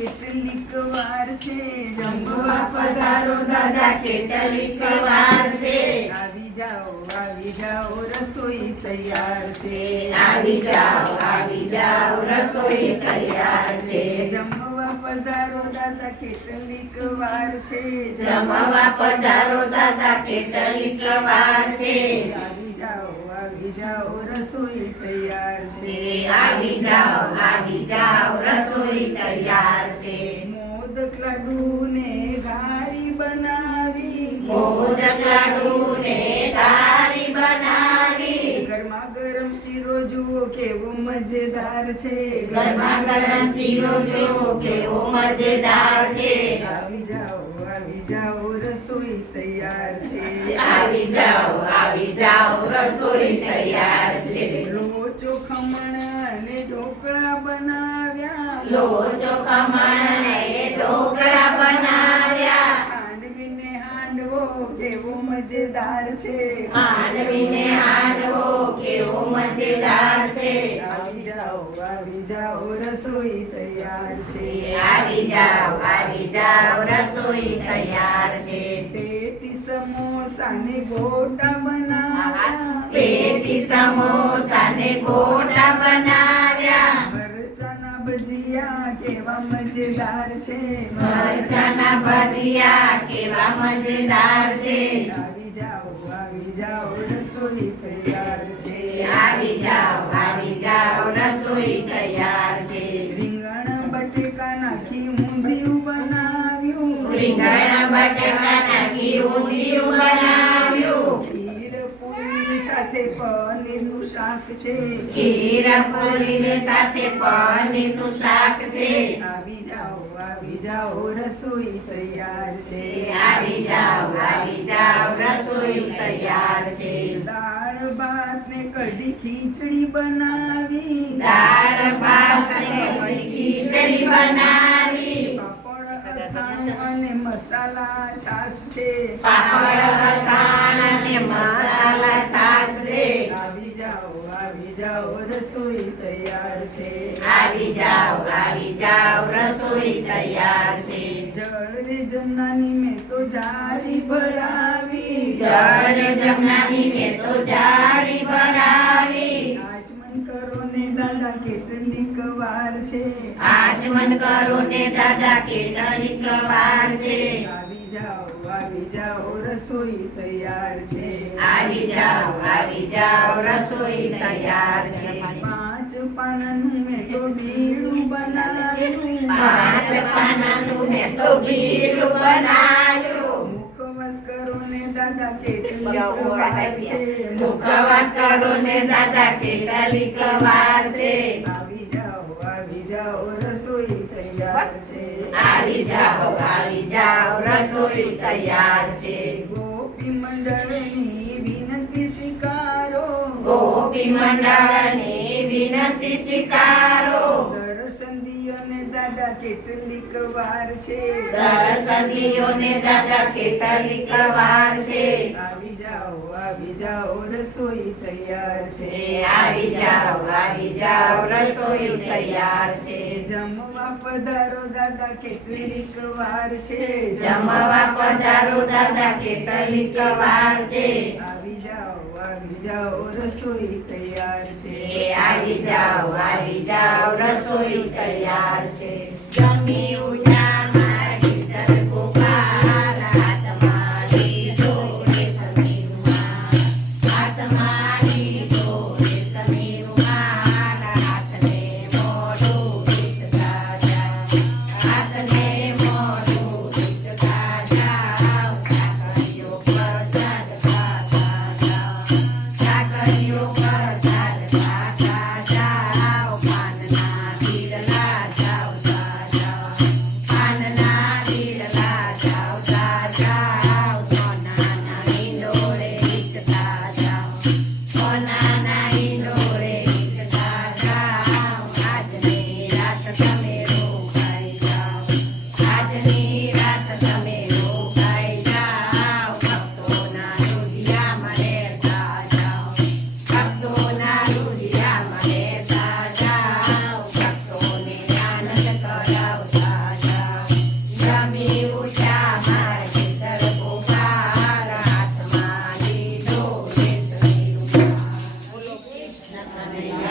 કેટલીક વાર છે જમવા પધારો દાદા કેટલીક વાર છે આવી જાઓ રસોઈ તૈયાર છે આવી જાઓ રસોઈ તૈયાર છે જમવા પધારો દાદા કેટલીક વાર છે જમવા પધારો દાદા કેટલીક વાર છે આવી જાઓ રસોઈ તૈયાર છે આવી જાઓ રસોઈ તૈયાર છે મોદક લાડુ ને ઘારી બનાવી મોદક લાડુ ને ઘારી બનાવી ગરમા ગરમ શીરો જુઓ કેવો મજેદાર છે ગરમા ગરમ શીરો જો કેવો મજેદાર છે આવી જાઓ રસોઈ તૈયાર છે આવી જાઓ રસોઈ તૈયાર છે લોચો ખમણ અને ઢોકળા બનાવ્યા લોચો ખમણ ને ઢોકળા બનાવ્યા ખાંડવી ને હાંડવો કેવો મજેદાર છે ખાંડવી ને હાંડવો કેવો મજેદાર છે આવી જાઓ રસોઈ તૈયાર છે આવી જાઓ રસોઈ તૈયાર છે પેટી સમોસા ને ગોટા બનાવ્યા પેટી સમોસા ને ગોટા બનાવ્યા મરચાના ભજીયા કેવા મજેદાર છે મરચાના ભજીયા કેવા મજેદાર છે આવી જાઓ રસોઈ તૈયાર છે આવી જાઓ રસોઈ તૈયાર છે રીંગણ બટેકા નાખી ઊંધિયું બનાવ્યું રીંગણ બટાકા નાખી ઊંધિયું બનાવ્યું ખીર પૂરી સાથે પનીરનું શાક છે ખીર પૂરી સાથે પનીરનું શાક છે આવી જાઓ રસોઈ તૈયાર છે આવી જાઓ રસોઈ તૈયાર છે દાળ ભાત ને કઢી ખીચડી બનાવી દાળ ભાત ને ખીચડી બનાવી પાપડ અથાણું અને મસાલા છાશ છે પાપડ અથાણ અને મસાલા છાશ છે આવી જાઓ રસોઈ તૈયાર છે આવી જાઓ રસોઈ તૈયાર છે જળ રે જમનાની મેં તો જારી ભરાવી જળ જમનાની મેં તો જારી ભરાવી આચમન કરો ને દાદા કેટલીક વાર છે આચમન કરો ને દાદા કેટલીક વાર છે આવી જાઓ રસોઈ તૈયાર છે આવી જાઓ રસોઈ તૈયાર છે પાંચ પાનાનું મેં તો બીડું બનાવ્યું પાંચ પાનાનું મેં તો બીડું બનાવ્યું મુખવાસ કરો ને દાદા કેટલીક વાર છે મુખવાસ કરો ને દાદા કેટલીક વાર છે આવી જાઓ રસોઈ તૈયાર છે આવી જાઓ રસોઈ તૈયાર છે ગોપી મંડળની વિનંતી સ્વીકારો ગોપી મંડળની વિનંતી સ્વીકારો દર્શન દિયો ને દાદા કેટલીક વાર છે દર્શન દિયો ને દાદા કેટલીક વાર છે આવી જાઓ રસોઈ તૈયાર છે આવી જાઓ રસોઈ તૈયાર છે જમવા પધારો દાદા કેટલીક વાર છે જમવા પધારો દાદા કેટલીક વાર છે આવી જાઓ રસોઈ તૈયાર છે આવી જાઓ રસોઈ તૈયાર છે જમી ઉઠ્યા મારી જર ગોપાલ હાથમાં લીધો રે સમીરુમાં હાથને મોઢું વીંટતા જાઓ સાકરીઓ પ્રસાદ ખાતા જાઓ પાનના પીરલા જાઓ સાજા કનૈયા